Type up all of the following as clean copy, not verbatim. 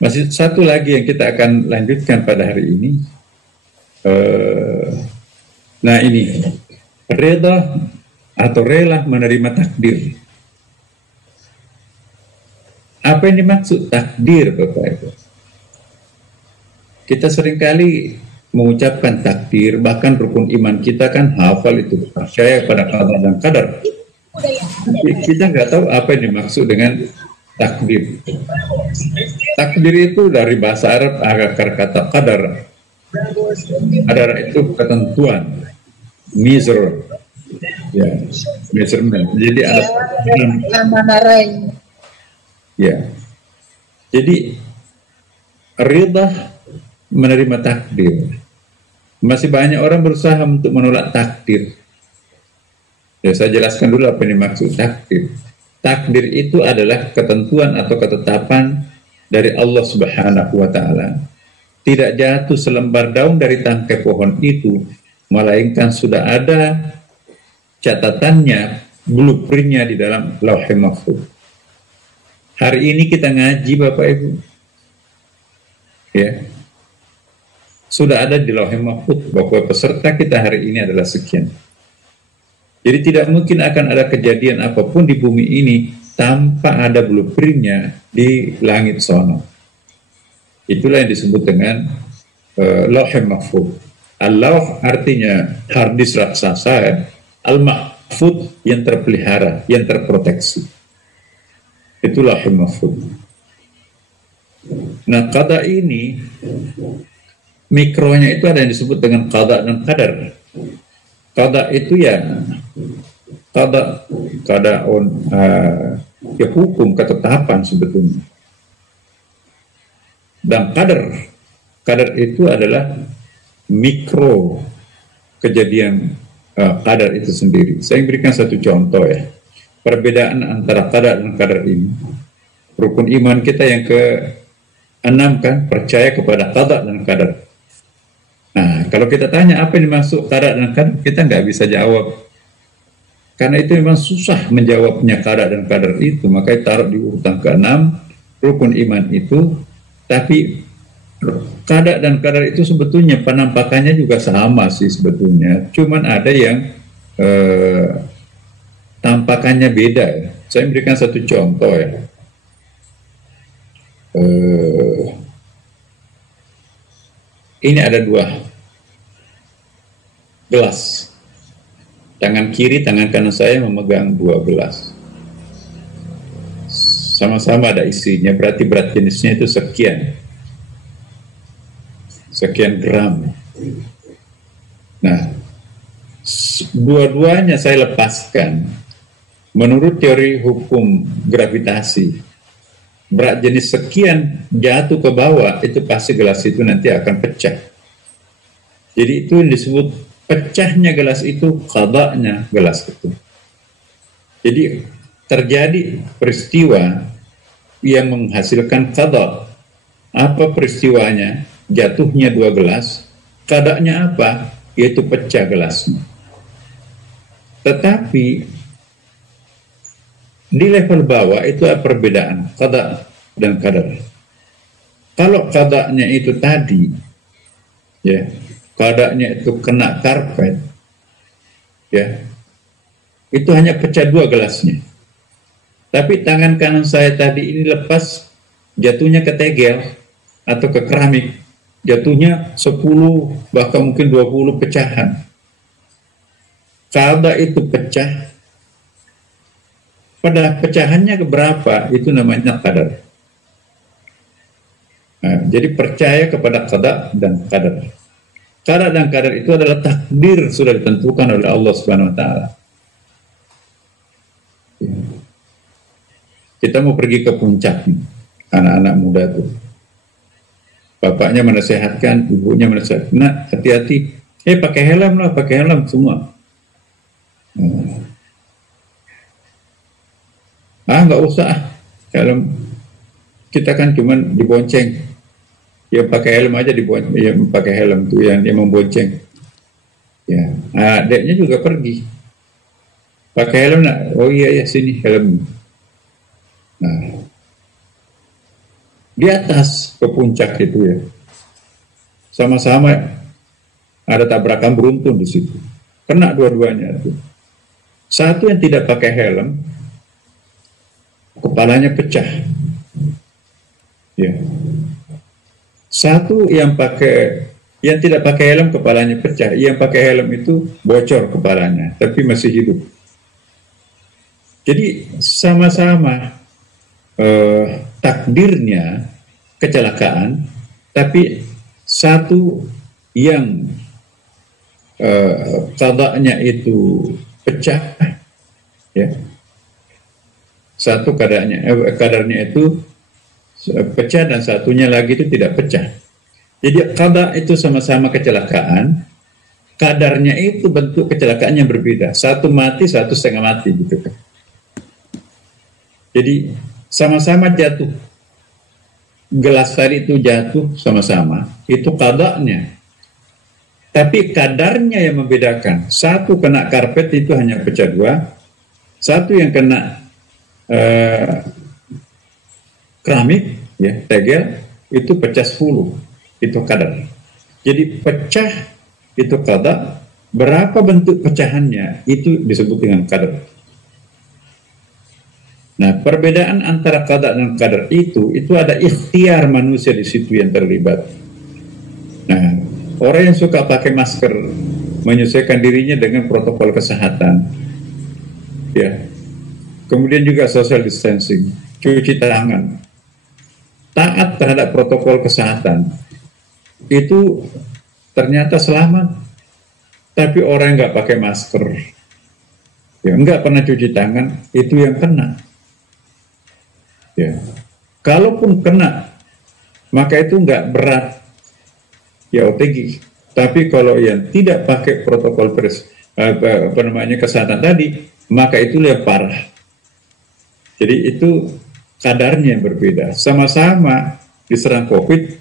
Masih satu lagi yang kita akan lanjutkan pada hari ini. Nah ini, reda atau rela menerima takdir. Apa yang dimaksud takdir, Bapak Ibu? Kita seringkali mengucapkan takdir, bahkan rukun iman kita kan hafal itu, percaya pada qada dan qadar. Kita nggak tahu apa yang dimaksud dengan takdir. Takdir itu dari bahasa Arab akar kata qadar. Qadar itu ketentuan, measure, ya, measurement. Jadi ada ya. Jadi ridha menerima takdir. Masih banyak orang berusaha untuk menolak takdir. Ya, saya jelaskan dulu apa yang dimaksud takdir. Takdir itu adalah ketentuan atau ketetapan dari Allah Subhanahu wa taala. Tidak jatuh selembar daun dari tangkai pohon itu, melainkan sudah ada catatannya, blueprintnya di dalam Lauhul Mahfuz. Hari ini kita ngaji Bapak Ibu, ya, sudah ada di Lauhul Mahfuz bahwa peserta kita hari ini adalah sekian. Jadi tidak mungkin akan ada kejadian apapun di bumi ini tanpa ada blueprintnya di langit sono. Itulah yang disebut dengan Lauhul Mahfuz. Al-Lauh artinya harddisk raksasa, ya. Al-Mahfuz yang terpelihara, yang terproteksi. Itulah Lauhul Mahfuz. Nah, qada ini mikronya itu ada yang disebut dengan qada dan qadar. Qada itu ya ya hukum, ketetapan sebetulnya. Dan qadar itu adalah mikro kejadian qadar itu sendiri. Saya berikan satu contoh ya. Perbedaan antara qadar dan qadar ini. Rukun iman kita yang ke-6 kan, percaya kepada qada dan qadar. Nah, kalau kita tanya apa yang dimaksud qada dan qadar, kita nggak bisa jawab. Karena itu memang susah menjawabnya qada dan qadar itu, makanya taruh di urutan ke-6 rukun iman itu. Tapi qada dan qadar itu sebetulnya penampakannya juga sama sih sebetulnya. Cuman ada yang tampakannya beda ya. Saya berikan satu contoh ya. Ini ada 2 gelas. Tangan kiri, tangan kanan saya memegang 2 gelas. Sama-sama ada isinya, berarti berat jenisnya itu sekian gram. Nah, dua-duanya saya lepaskan. Menurut teori hukum gravitasi, berat jenis sekian jatuh ke bawah, itu pasti gelas itu nanti akan pecah. Jadi itu yang disebut pecahnya gelas itu, qadanya gelas itu. Jadi terjadi peristiwa yang menghasilkan qada. Apa peristiwanya? Jatuhnya 2 gelas. Qadanya apa? Yaitu pecah gelasnya. Tetapi di level bawah itu ada perbedaan qada dan qadar. Kalau qadanya itu tadi, ya, qadanya itu kena karpet, ya, itu hanya pecah 2 gelasnya. Tapi tangan kanan saya tadi ini lepas, jatuhnya ke tegel atau ke keramik, jatuhnya 10 bahkan mungkin 20 pecahan. Qada itu pecah. Pada pecahannya keberapa, itu namanya qadar. Nah, jadi percaya kepada qada dan qadar. Qada dan qadar itu adalah takdir, sudah ditentukan oleh Allah Subhanahu wa taala. Kita mau pergi ke puncak, anak-anak muda tuh. Bapaknya menasehatkan, ibunya menasehatkan, "Nak, hati-hati. Pakai helm lah, pakai helm semua." Nggak usah helm, kita kan cuman dibonceng. Ya pakai helm aja, dibonceng, ya pakai helm tuh yang dia membonceng. Ya, adeknya juga pergi. Pakai helm nak? Oh iya ya, sini helm. Nah, di atas ke puncak itu ya. Sama-sama ada tabrakan beruntun di situ. Kena dua-duanya tuh. Satu yang tidak pakai helm, kepalanya pecah. Ya. Satu yang tidak pakai helm kepalanya pecah. Yang pakai helm itu bocor kepalanya, tapi masih hidup. Jadi sama-sama takdirnya kecelakaan, tapi satu yang qadanya itu pecah, ya. Satu kadarnya itu pecah dan satunya lagi itu tidak pecah. Jadi qada itu sama-sama kecelakaan, kadarnya itu bentuk kecelakaan yang berbeda. Satu mati, satu setengah mati gitu kan. Jadi sama-sama jatuh. Gelas tadi itu jatuh sama-sama. Itu qadanya. Tapi kadarnya yang membedakan. Satu kena karpet itu hanya pecah dua. Satu yang kena keramik, ya, tegel, itu pecah 10. Itu kadar. Jadi pecah itu qada. Berapa bentuk pecahannya itu disebut dengan kadar. Nah, perbedaan antara qada dan qadar itu ada ikhtiar manusia di situ yang terlibat. Nah, orang yang suka pakai masker menyesuaikan dirinya dengan protokol kesehatan, ya. Kemudian juga social distancing, cuci tangan, taat terhadap protokol kesehatan, itu ternyata selamat. Tapi orang yang nggak pakai masker, ya, nggak pernah cuci tangan, itu yang kena. Ya. Kalaupun kena, maka itu nggak berat, ya OTG. Tapi kalau yang tidak pakai protokol kesehatan tadi, maka itu lebih parah. Jadi itu kadarnya yang berbeda. Sama-sama diserang COVID,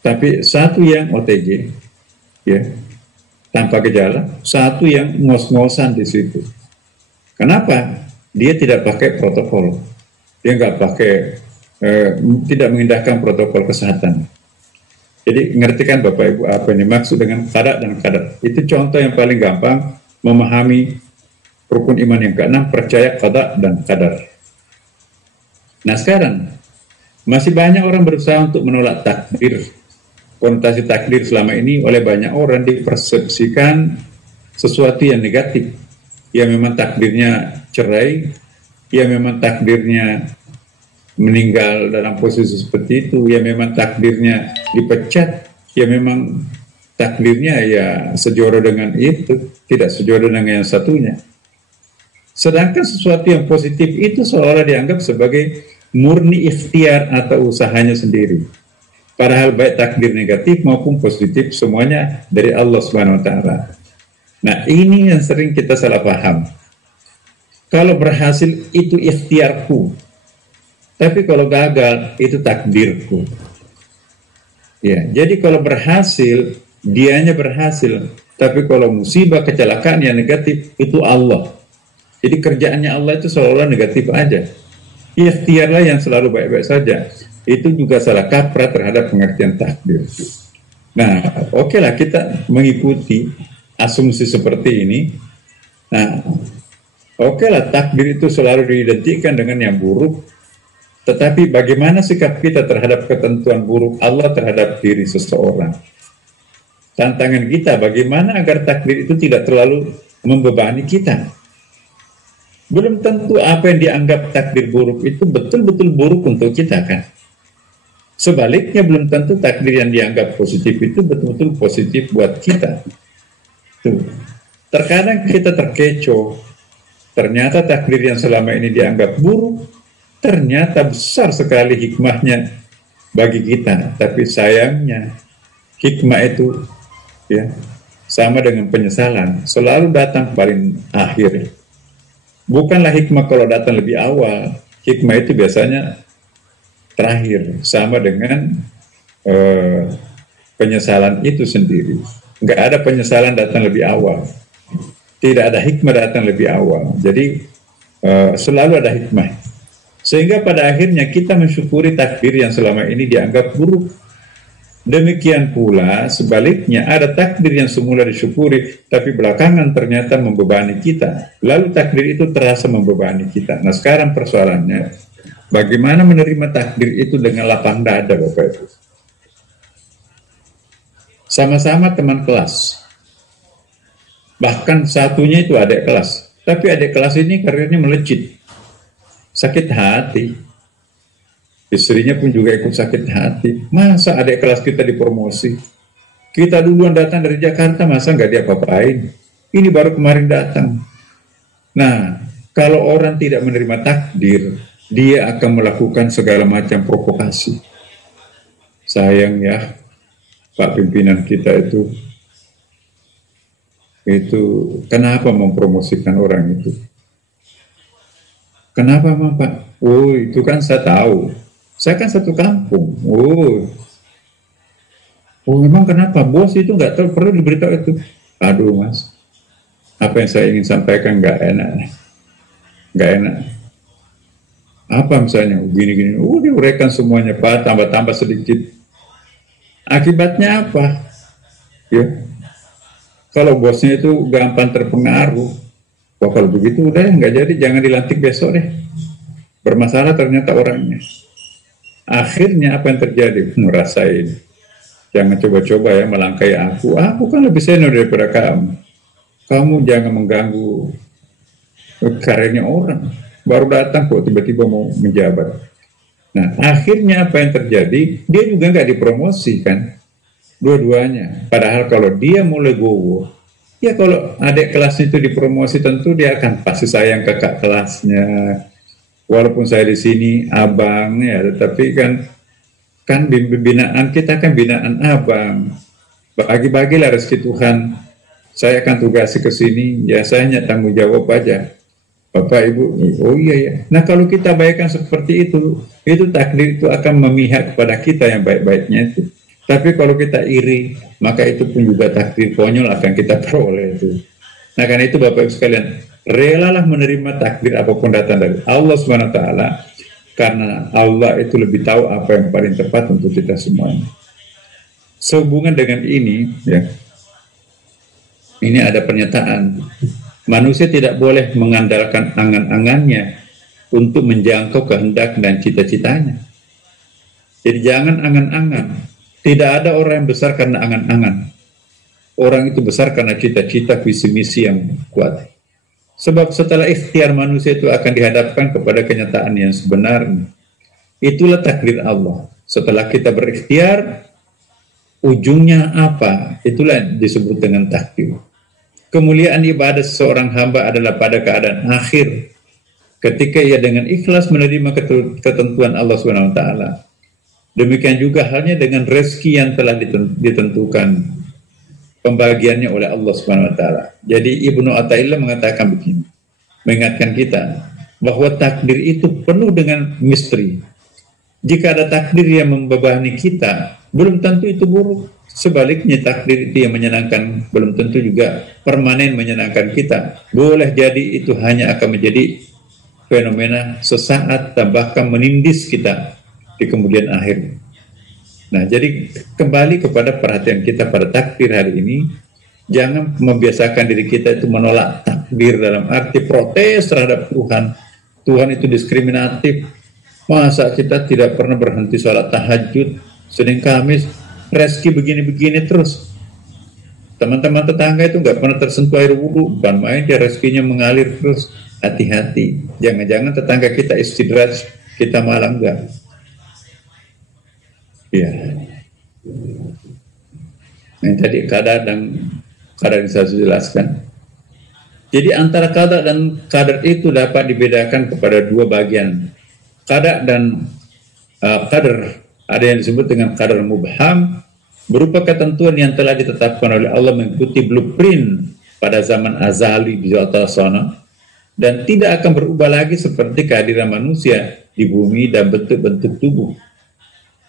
tapi satu yang OTG, ya, tanpa gejala, satu yang ngos-ngosan di situ. Kenapa? Dia tidak pakai protokol. Dia nggak pakai, tidak mengindahkan protokol kesehatan. Jadi ngerti kan Bapak Ibu apa yang dimaksud dengan qada dan qadar? Itu contoh yang paling gampang memahami rukun iman yang keenam, percaya qada dan qadar. Nah sekarang masih banyak orang berusaha untuk menolak takdir. Konotasi takdir selama ini oleh banyak orang dipersepsikan sesuatu yang negatif. Ya memang takdirnya cerai, ya memang takdirnya meninggal dalam posisi seperti itu, ya memang takdirnya dipecat, ya memang takdirnya ya sejodoh dengan itu, tidak sejodoh dengan yang satunya. Sedangkan sesuatu yang positif itu seolah dianggap sebagai murni ikhtiar atau usahanya sendiri. Padahal baik takdir negatif maupun positif semuanya dari Allah Subhanahu wa taala. Nah, ini yang sering kita salah paham. Kalau berhasil itu ikhtiarku, tapi kalau gagal itu takdirku. Ya, jadi kalau berhasil dianya berhasil, tapi kalau musibah kecelakaan yang negatif itu Allah. Jadi kerjaannya Allah itu seolah-olah negatif aja. Ikhtiarlah yang selalu baik-baik saja. Itu juga salah kaprah terhadap pengertian takdir. Nah, oke lah kita mengikuti asumsi seperti ini. Nah, oke lah, takdir itu selalu diidentikan dengan yang buruk, tetapi bagaimana sikap kita terhadap ketentuan buruk Allah terhadap diri seseorang? Tantangan kita bagaimana agar takdir itu tidak terlalu membebani kita. Belum tentu apa yang dianggap takdir buruk itu betul-betul buruk untuk kita kan. Sebaliknya belum tentu takdir yang dianggap positif itu betul-betul positif buat kita. Tuh. Terkadang kita terkecoh. Ternyata takdir yang selama ini dianggap buruk, ternyata besar sekali hikmahnya bagi kita. Tapi sayangnya, hikmah itu ya sama dengan penyesalan, selalu datang paling akhir. Bukanlah hikmah kalau datang lebih awal, hikmah itu biasanya terakhir, sama dengan penyesalan itu sendiri. Nggak ada penyesalan datang lebih awal. Tidak ada hikmah datang lebih awal. Jadi selalu ada hikmah. Sehingga pada akhirnya kita mensyukuri takdir yang selama ini dianggap buruk. Demikian pula sebaliknya, ada takdir yang semula disyukuri tapi belakangan ternyata membebani kita. Lalu takdir itu terasa membebani kita. Nah sekarang persoalannya, bagaimana menerima takdir itu dengan lapang dada, Bapak Ibu? Sama-sama teman kelas, bahkan satunya itu adik kelas, tapi adik kelas ini karirnya melejit, sakit hati. Istrinya pun juga ikut sakit hati. Masa adik kelas kita dipromosi? Kita duluan datang dari Jakarta, masa nggak diapa-apain? Ini baru kemarin datang. Nah, kalau orang tidak menerima takdir, dia akan melakukan segala macam provokasi. Sayang ya, Pak pimpinan kita itu kenapa mempromosikan orang itu? Kenapa Pak? Oh, itu kan saya tahu. Saya kan satu kampung. Oh memang kenapa? Bos itu nggak tahu, perlu diberitahu itu. Aduh Mas, apa yang saya ingin sampaikan nggak enak. Apa misalnya? Gini. Diuraikan semuanya Pak, tambah sedikit. Akibatnya apa? Ya, kalau bosnya itu gampang terpengaruh. Wah kalau begitu udah nggak jadi, jangan dilantik besok deh. Bermasalah ternyata orangnya. Akhirnya apa yang terjadi? Ngerasain. Jangan coba-coba ya melangkai aku. Aku kan lebih senior daripada kamu. Kamu jangan mengganggu karirnya orang. Baru datang kok tiba-tiba mau menjabat. Nah akhirnya apa yang terjadi? Dia juga nggak dipromosikan. Dua-duanya. Padahal kalau dia mulai legowo, ya kalau adik kelasnya itu dipromosi tentu dia akan pasti sayang ke kakak kelasnya. Walaupun saya di sini abang ya, tetapi kan binaan kita kan binaan abang. Bagi-bagilah rezeki Tuhan. Saya akan tugasi ke sini, ya saya hanya tanggung jawab aja. Bapak Ibu, oh iya ya. Nah kalau kita baikkan seperti itu takdir itu akan memihak kepada kita yang baik-baiknya itu. Tapi kalau kita iri, maka itu pun juga takdir konyol akan kita peroleh itu. Nah karena itu Bapak Ibu sekalian, relalah menerima takdir apapun datang dari Allah SWT, karena Allah itu lebih tahu apa yang paling tepat untuk kita semuanya. Sehubungan dengan ini, ya, ini ada pernyataan, manusia tidak boleh mengandalkan angan-angannya untuk menjangkau kehendak dan cita-citanya. Jadi jangan angan-angan. Tidak ada orang yang besar karena angan-angan. Orang itu besar karena cita-cita, visi misi yang kuat. Sebab setelah ikhtiar manusia itu akan dihadapkan kepada kenyataan yang sebenarnya. Itulah takdir Allah. Setelah kita berikhtiar, ujungnya apa? Itulah disebut dengan takdir. Kemuliaan ibadah seseorang hamba adalah pada keadaan akhir, ketika ia dengan ikhlas menerima ketentuan Allah SWT. Demikian juga halnya dengan rezeki yang telah ditentukan pembagiannya oleh Allah SWT. Jadi Ibnu Athaillah mengatakan begini, mengingatkan kita bahwa takdir itu penuh dengan misteri. Jika ada takdir yang membebani kita, belum tentu itu buruk. Sebaliknya takdir itu yang menyenangkan belum tentu juga permanen menyenangkan kita. Boleh jadi itu hanya akan menjadi fenomena sesaat dan bahkan menindis kita di kemudian akhir. Nah, jadi kembali kepada perhatian kita pada takdir hari ini. Jangan membiasakan diri kita itu menolak takdir dalam arti protes terhadap Tuhan. Tuhan itu diskriminatif. Masa kita tidak pernah berhenti sholat tahajud, Senin Kamis, rezeki begini-begini terus. Teman-teman tetangga itu nggak pernah tersentuh air wudhu, bukan main dia rezekinya mengalir terus. Hati-hati, jangan-jangan tetangga kita istidraj, kita malah enggak. Ya. Nah, tadi kadar yang saya jelaskan. Jadi antara kadar dan kadar itu dapat dibedakan kepada dua bagian. Kadar dan kadar, ada yang disebut dengan kadar mubham, berupa ketentuan yang telah ditetapkan oleh Allah mengikuti blueprint pada zaman azali di atas sana, dan tidak akan berubah lagi seperti kehadiran manusia di bumi dan bentuk-bentuk tubuh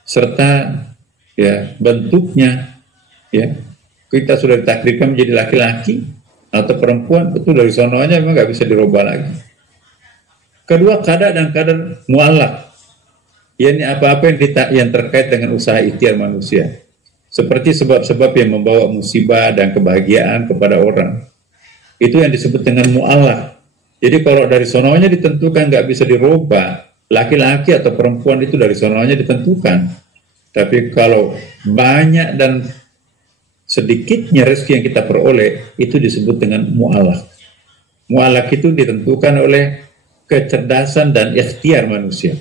serta ya bentuknya, ya kita sudah ditakdirkan menjadi laki-laki atau perempuan, betul dari sononya memang nggak bisa dirubah lagi. Kedua, qada dan qadar mu'allaq, yakni apa-apa yang terkait dengan usaha ikhtiar manusia, seperti sebab-sebab yang membawa musibah dan kebahagiaan kepada orang. Itu yang disebut dengan mu'allaq. Jadi kalau dari sononya ditentukan, nggak bisa dirubah. Laki-laki atau perempuan itu dari sononya ditentukan. Tapi kalau banyak dan sedikitnya rezeki yang kita peroleh, itu disebut dengan mu'allaq. Mu'allaq itu ditentukan oleh kecerdasan dan ikhtiar manusia.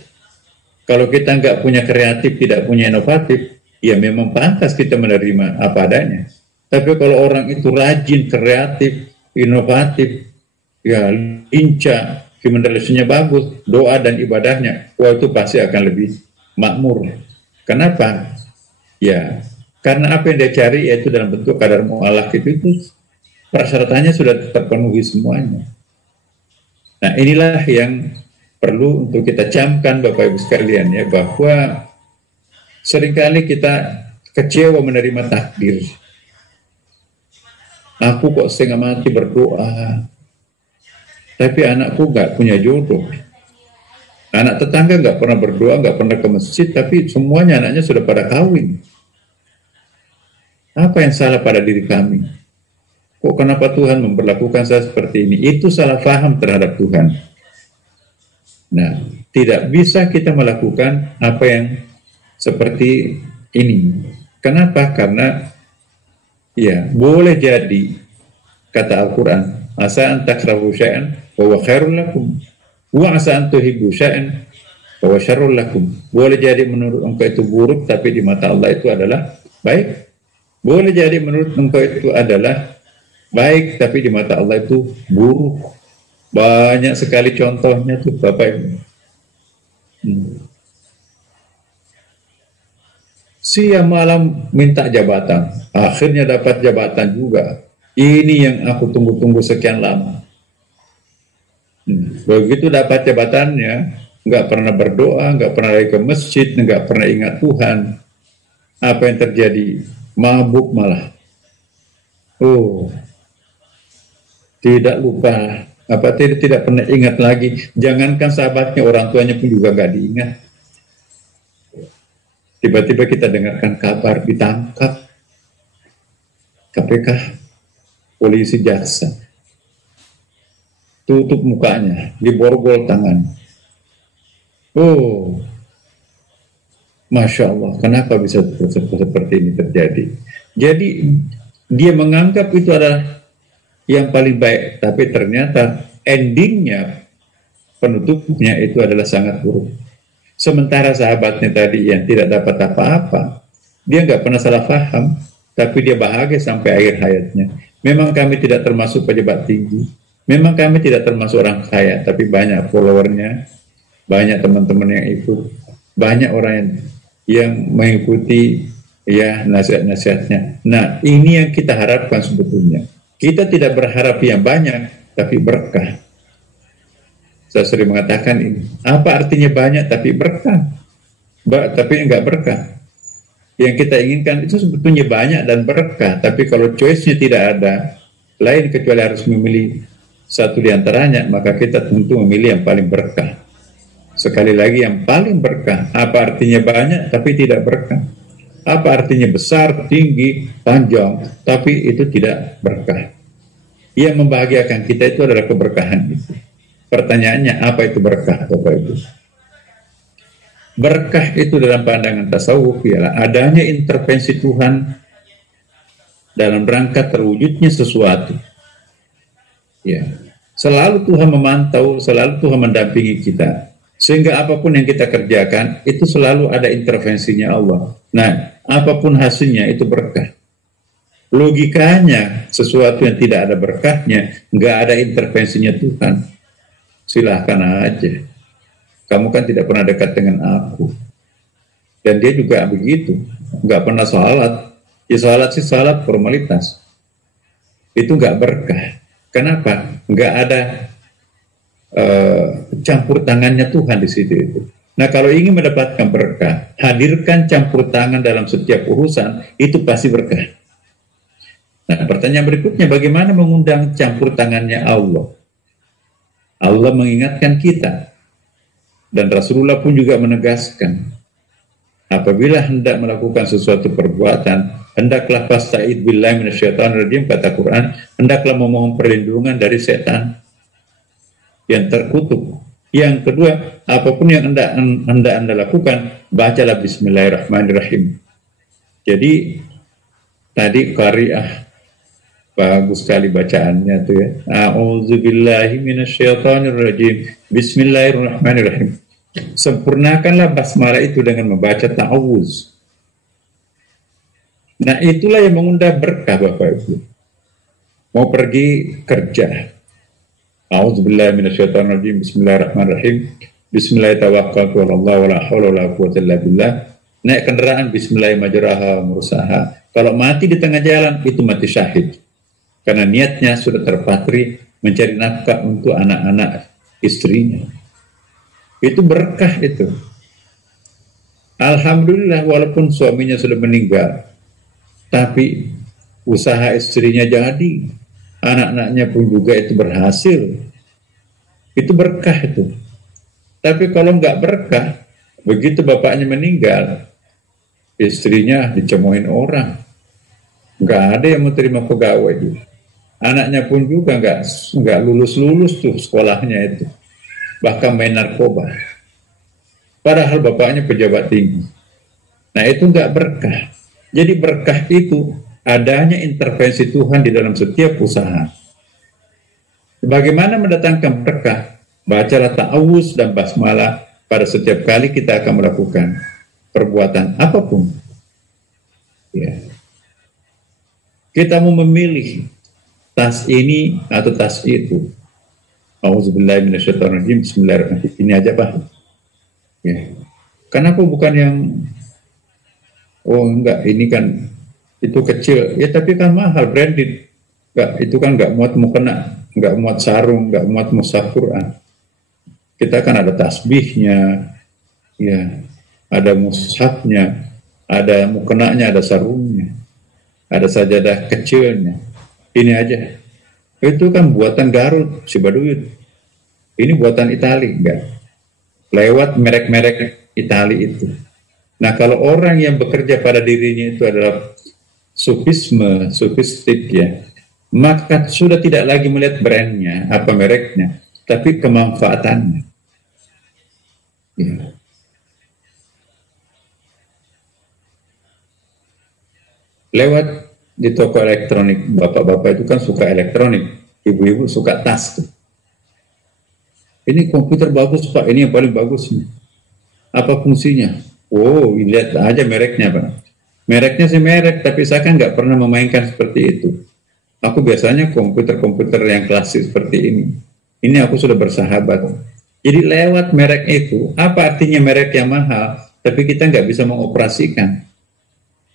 Kalau kita nggak punya kreatif, tidak punya inovatif, ya memang pantas kita menerima apa adanya. Tapi kalau orang itu rajin, kreatif, inovatif, ya lincah, human relation-nya bagus, doa dan ibadahnya, wah itu pasti akan lebih makmur. Kenapa? Ya, karena apa yang dia cari yaitu dalam bentuk qadar mu'allaq itu persyaratannya sudah terpenuhi semuanya. Nah, inilah yang perlu untuk kita camkan Bapak Ibu sekalian ya, bahwa seringkali kita kecewa menerima takdir. Aku kok setengah mati berdoa, tapi anakku nggak punya jodoh. Anak tetangga nggak pernah berdoa, nggak pernah ke masjid, tapi semuanya anaknya sudah pada kawin. Apa yang salah pada diri kami? Kok kenapa Tuhan memperlakukan saya seperti ini? Itu salah paham terhadap Tuhan. Nah, tidak bisa kita melakukan apa yang seperti ini. Kenapa? Karena ya, boleh jadi kata Al-Quran, asa an takrahu syai'an wa huwa khairul lakum wa asa an tuhibbu syai'an wa huwa syarrul lakum. Boleh jadi menurut engkau itu buruk, tapi di mata Allah itu adalah baik. Boleh jadi menurut engkau itu adalah baik, tapi di mata Allah itu buruk. Banyak sekali contohnya tuh Bapak Ibu. Siang malam minta jabatan, akhirnya dapat jabatan juga. Ini yang aku tunggu-tunggu sekian lama. Begitu dapat jabatannya, nggak pernah berdoa, nggak pernah lagi ke masjid, nggak pernah ingat Tuhan. Apa yang terjadi? Mabuk malah. Oh, tidak lupa. Apa tidak pernah ingat lagi? Jangankan sahabatnya, orang tuanya pun juga nggak diingat. Tiba-tiba kita dengarkan kabar ditangkap KPK, polisi, jaksa. Tutup mukanya, diborgol tangan. Oh, Masya Allah, kenapa bisa seperti ini terjadi? Jadi dia menganggap itu adalah yang paling baik, tapi ternyata endingnya, penutupnya itu adalah sangat buruk. Sementara sahabatnya tadi yang tidak dapat apa-apa, dia nggak pernah salah paham, tapi dia bahagia sampai akhir hayatnya. Memang kami tidak termasuk pejabat tinggi, memang kami tidak termasuk orang kaya, tapi banyak followernya, banyak teman-teman yang ikut, banyak orang yang mengikuti ya nasihat-nasihatnya. Nah, ini yang kita harapkan sebetulnya. Kita tidak berharap yang banyak, tapi berkah. Saya sering mengatakan ini. Apa artinya banyak tapi berkah? Tapi enggak berkah. Yang kita inginkan itu sebetulnya banyak dan berkah. Tapi kalau choice-nya tidak ada, lain kecuali harus memilih satu di antaranya, maka kita tentu memilih yang paling berkah. Sekali lagi, yang paling berkah. Apa artinya banyak tapi tidak berkah? Apa artinya besar, tinggi, panjang, tapi itu tidak berkah? Yang membahagiakan kita itu adalah keberkahan itu. Pertanyaannya, apa itu berkah, Bapak Ibu? Berkah itu dalam pandangan tasawuf ialah adanya intervensi Tuhan dalam rangka terwujudnya sesuatu. Ya, selalu Tuhan memantau, selalu Tuhan mendampingi kita. Sehingga apapun yang kita kerjakan, itu selalu ada intervensinya Allah. Nah, apapun hasilnya itu berkah. Logikanya, sesuatu yang tidak ada berkahnya, nggak ada intervensinya Tuhan, silahkan aja. Kamu kan tidak pernah dekat dengan aku. Dan dia juga begitu, nggak pernah sholat. Ya sholat sih sholat formalitas. Itu nggak berkah. Kenapa? Nggak ada campur tangannya Tuhan di situ itu. Nah, kalau ingin mendapatkan berkah, hadirkan campur tangan dalam setiap urusan, itu pasti berkah. Nah, pertanyaan berikutnya, bagaimana mengundang campur tangannya Allah? Allah mengingatkan kita, Dan Rasulullah pun juga menegaskan, apabila hendak melakukan sesuatu perbuatan, hendaklah fasta'id billahi minasyaitonir rajim, kata Quran, hendaklah memohon perlindungan dari setan yang terkutuk. Yang kedua, apapun yang hendak Anda lakukan, bacalah bismillahirrahmanirrahim. Jadi tadi qari'ah bagus sekali bacaannya tuh ya. A'udzubillahi minasyaitonir rajim. Bismillahirrahmanirrahim. Sempurnakanlah basmalah itu dengan membaca ta'awuz. Nah, itulah yang mengundang berkah Bapak Ibu. Mau pergi kerja. A'udzubillahi minasyaitonir rajim. Bismillahirrahmanirrahim. Bismillahirrahmanirrahim. Wala haula wala quwwata illa billah. Naik kendaraan bismillahirrahmanirrahim mursaha. Kalau mati di tengah jalan itu mati syahid. Karena niatnya sudah terpatri mencari nafkah untuk anak-anak istrinya. Itu berkah itu. Alhamdulillah walaupun suaminya sudah meninggal, tapi usaha istrinya jadi, anak-anaknya pun juga itu berhasil. Itu berkah itu. Tapi kalau nggak berkah, begitu bapaknya meninggal, istrinya dicemoohin orang. Nggak ada yang mau terima pegawai itu. Anaknya pun juga nggak lulus tuh sekolahnya itu. Bahkan main narkoba. Padahal bapaknya pejabat tinggi. Nah itu nggak berkah. Jadi berkah itu adanya intervensi Tuhan di dalam setiap usaha. Bagaimana mendatangkan berkah? Bacalah ta'awuz dan basmalah pada setiap kali kita akan melakukan perbuatan apapun. Ya. Kita mau memilih tas ini atau tas itu. Auzubillahi minasyaitonirrajim. Bismillahirrahmanirrahim. Ini aja Pak. Ya. Kenapa bukan yang enggak, ini kan itu kecil. Ya tapi kan mahal, branded. Enggak, itu kan enggak muat mukena, enggak muat sarung, enggak muat mushaf Quran. Kita kan ada tasbihnya. Ya. Ada mushafnya, ada mukenanya, ada sarungnya. Ada sajadah kecilnya. Ini aja. Itu kan buatan Garut, Cibaduyut. Ini buatan Itali, enggak. Lewat merek-merek Itali itu. Nah, kalau orang yang bekerja pada dirinya itu adalah sufistik ya, maka sudah tidak lagi melihat brandnya, apa mereknya, tapi kemanfaatannya. Ya. Lewat di toko elektronik, bapak-bapak itu kan suka elektronik, ibu-ibu suka tas tuh. Ini komputer bagus Pak, ini yang paling bagus nih. Apa fungsinya? Oh, lihat aja mereknya Pak. Mereknya sih merek, tapi saya kan nggak pernah memainkan seperti itu. Aku biasanya komputer-komputer yang klasik seperti ini. Ini aku sudah bersahabat. Jadi lewat merek itu, apa artinya merek yang mahal, tapi kita nggak bisa mengoperasikan.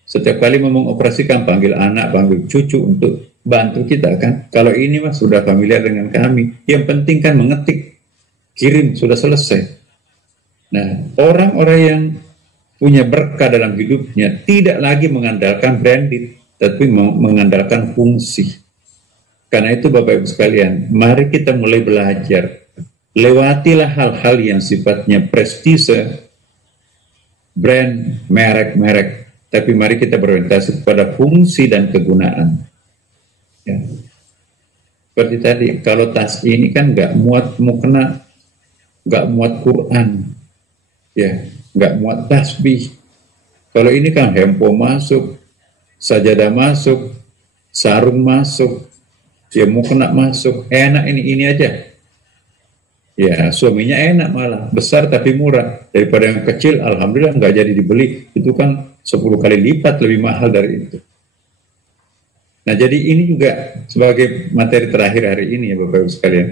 Setiap kali mau mengoperasikan, panggil anak, panggil cucu untuk bantu kita kan. Kalau ini mas sudah familiar dengan kami. Yang penting kan mengetik, kirim, sudah selesai. Nah, orang-orang yang punya berkah dalam hidupnya tidak lagi mengandalkan branded, tapi mengandalkan fungsi. Karena itu Bapak Ibu sekalian, mari kita mulai belajar. Lewatilah hal-hal yang sifatnya prestise, brand, merek-merek. Tapi mari kita berorientasi kepada fungsi dan kegunaan. Ya. Seperti tadi, kalau tas ini kan nggak muat mukena, nggak muat Quran, ya, nggak muat tasbih. Kalau ini kan handphone masuk, sajadah masuk, sarung masuk, ya mukena masuk, enak ini aja. Ya suaminya enak malah, besar tapi murah. Daripada yang kecil, alhamdulillah nggak jadi dibeli. Itu kan 10 kali lipat lebih mahal dari itu. Nah jadi ini juga sebagai materi terakhir hari ini ya Bapak Ibu sekalian.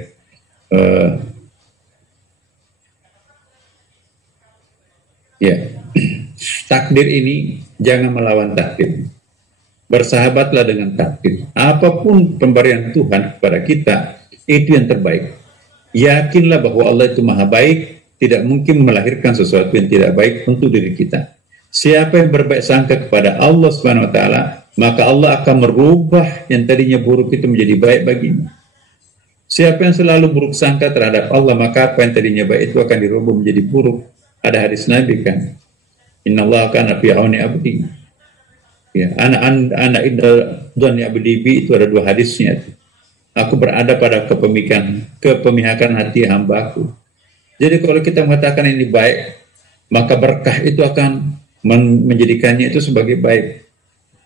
Ya, takdir ini jangan melawan takdir. Bersahabatlah dengan takdir. Apapun pemberian Tuhan kepada kita, itu yang terbaik. Yakinlah bahwa Allah itu maha baik, tidak mungkin melahirkan sesuatu yang tidak baik untuk diri kita. Siapa yang berbaik sangka kepada Allah Subhanahu wa taala, maka Allah akan merubah yang tadinya buruk itu menjadi baik baginya. Siapa yang selalu buruk sangka terhadap Allah, maka apa yang tadinya baik itu akan dirubah menjadi buruk. Ada hadis Nabi kan, Innallaha kana fi auni abdi. Ya, anak indah dan abdi bi, itu ada 2 hadisnya. Aku berada pada kepemihakan hati hambaku. Jadi kalau kita mengatakan ini baik, maka berkah itu akan menjadikannya itu sebagai baik.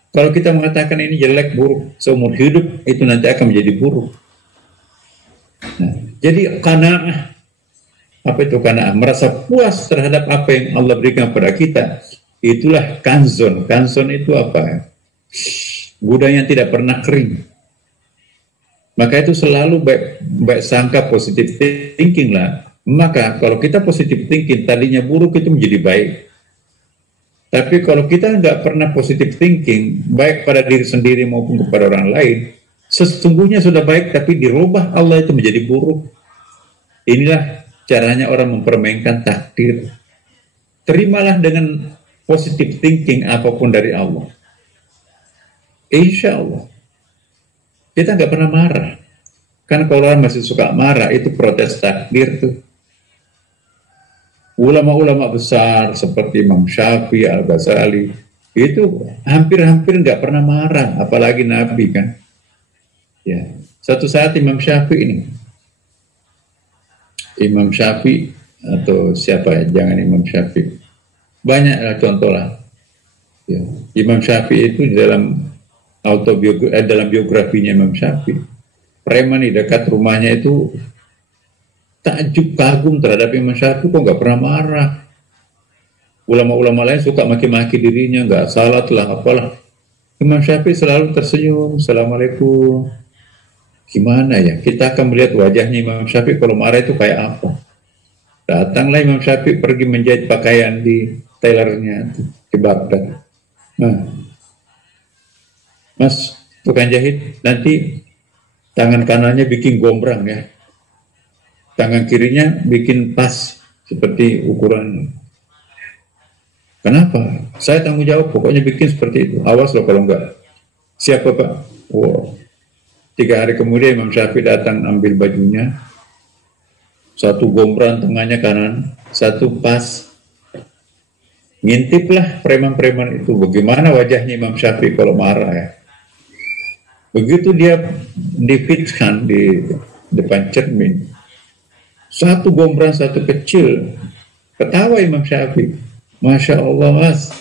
Kalau kita mengatakan ini jelek, buruk, seumur hidup itu nanti akan menjadi buruk. Nah, jadi qanaah, apa itu qanaah? Merasa puas terhadap apa yang Allah berikan pada kita. Itulah kanzon. Kanzon itu apa? Gudang yang tidak pernah kering. Maka itu selalu baik sangka, positive thinking lah. Maka kalau kita positive thinking, tadinya buruk itu menjadi baik. Tapi kalau kita nggak pernah positive thinking, baik pada diri sendiri maupun kepada orang lain, sesungguhnya sudah baik tapi dirubah Allah itu menjadi buruk. Inilah caranya orang mempermainkan takdir. Terimalah dengan positive thinking apapun dari Allah. Insya Allah. Kita nggak pernah marah. Kan kalau orang masih suka marah, itu protes takdir tuh. Ulama-ulama besar seperti Imam Syafi'i, Al-Ghazali, itu hampir-hampir nggak pernah marah, apalagi Nabi kan. Ya, satu saat Imam Syafi'i atau siapa ya, jangan Imam Syafi'i. Banyak contoh lah. Ya. Imam Syafi'i itu dalam dalam biografinya Imam Syafi'i, preman di dekat rumahnya itu takjub kagum terhadap Imam Syafi'i, kok nggak pernah marah. Ulama-ulama lain suka maki-maki dirinya, nggak salat lah apalah. Imam Syafi'i selalu tersenyum, Assalamualaikum. Gimana ya, kita akan melihat wajahnya Imam Syafi'i kalau marah itu kayak apa. Datanglah Imam Syafi'i pergi menjahit pakaian di tailornya di Baghdad. Nah, Mas, tukang jahit, nanti tangan kanannya bikin gombrang ya. Tangan kirinya bikin pas seperti ukuran. Kenapa? Saya tanggung jawab, pokoknya bikin seperti itu. Awas loh kalau enggak. Siapa Pak? Wow. 3 hari kemudian Imam Syafi'i datang ambil bajunya. 1 gombrang tangannya kanan, 1 pas. Ngintiplah preman-preman itu. Bagaimana wajahnya Imam Syafi'i kalau marah ya. Begitu dia difitkan di depan cermin, 1 gombrang, 1 kecil, ketawa Imam Syafi'i. Masya Allah Mas,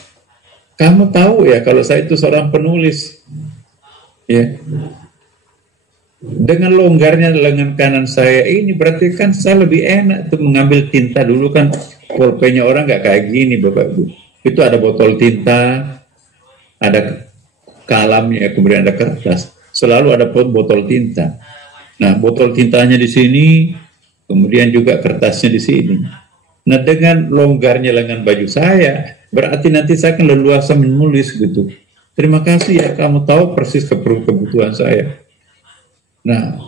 kamu tahu ya kalau saya itu seorang penulis, ya. Dengan longgarnya lengan kanan saya ini berarti kan saya lebih enak tuh mengambil tinta. Dulu kan pulpennya orang nggak kayak gini Bapak Ibu. Itu ada botol tinta, ada kalamnya, kemudian ada kertas. Selalu ada botol tinta. Nah, botol tintanya di sini, kemudian juga kertasnya di sini. Nah, dengan longgarnya lengan baju saya, berarti nanti saya akan leluasa menulis gitu. Terima kasih ya, kamu tahu persis kebutuhan saya. Nah,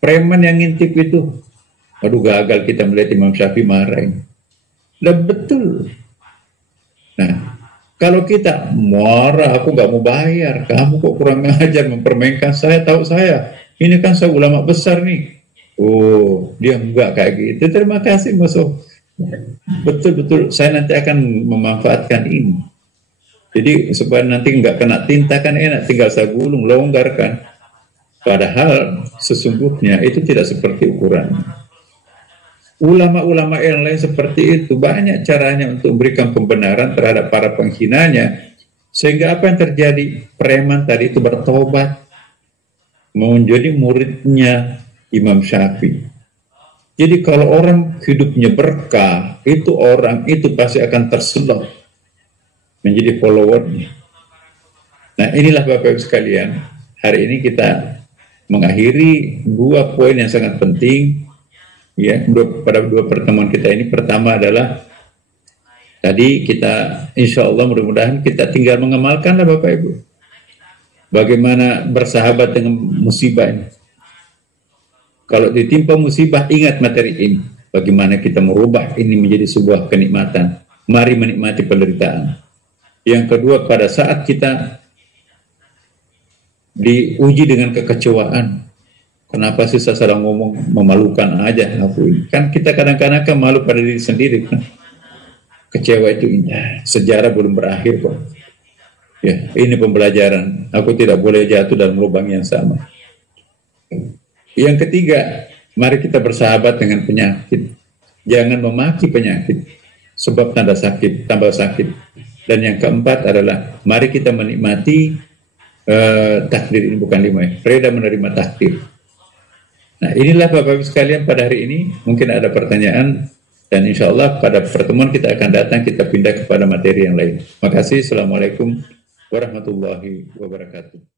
preman yang ngintip itu, aduh gagal kita melihat Imam Syafi'i marah ini. Udah betul. Nah, kalau kita marah, aku nggak mau bayar, kamu kok kurang ajar mempermainkan saya, tahu saya, ini kan saya ulama besar nih. Oh, dia enggak kayak gitu. Terima kasih musuh. Betul-betul saya nanti akan memanfaatkan ini. Jadi supaya nanti nggak kena tinta kan enak, tinggal saya gulung, longgarkan. Padahal sesungguhnya itu tidak seperti ukurannya. Ulama-ulama yang lain seperti itu banyak caranya untuk memberikan pembenaran terhadap para penghinanya, sehingga apa yang terjadi, preman tadi itu bertobat menjadi muridnya Imam Syafi'i. Jadi kalau orang hidupnya berkah, itu orang itu pasti akan tersedot menjadi followernya. Nah, inilah Bapak Ibu sekalian, hari ini kita mengakhiri 2 poin yang sangat penting. Ya, pada 2 pertemuan kita ini. Pertama adalah tadi kita insya Allah mudah-mudahan kita tinggal mengamalkanlah Bapak Ibu. Bagaimana bersahabat dengan musibah ini. Kalau ditimpa musibah, ingat materi ini. Bagaimana kita merubah ini menjadi sebuah kenikmatan. Mari menikmati penderitaan. Yang kedua, pada saat kita diuji dengan kekecewaan, Kenapa sih saya salah ngomong, memalukan aja aku ini. Kan kita kadang-kadang kan malu pada diri sendiri kan. Kecewa itu indah. Sejarah belum berakhir kok. Ya, ini pembelajaran. Aku tidak boleh jatuh dalam lubang yang sama. Yang ketiga, mari kita bersahabat dengan penyakit. Jangan memaki penyakit, sebab tanda sakit tambah sakit. Dan yang keempat adalah mari kita menikmati takdir ini, bukan lima ya, reda menerima takdir. Nah, inilah Bapak-Ibu sekalian pada hari ini. Mungkin ada pertanyaan, dan insya Allah pada pertemuan kita akan datang, kita pindah kepada materi yang lain. Terima kasih. Assalamualaikum warahmatullahi wabarakatuh.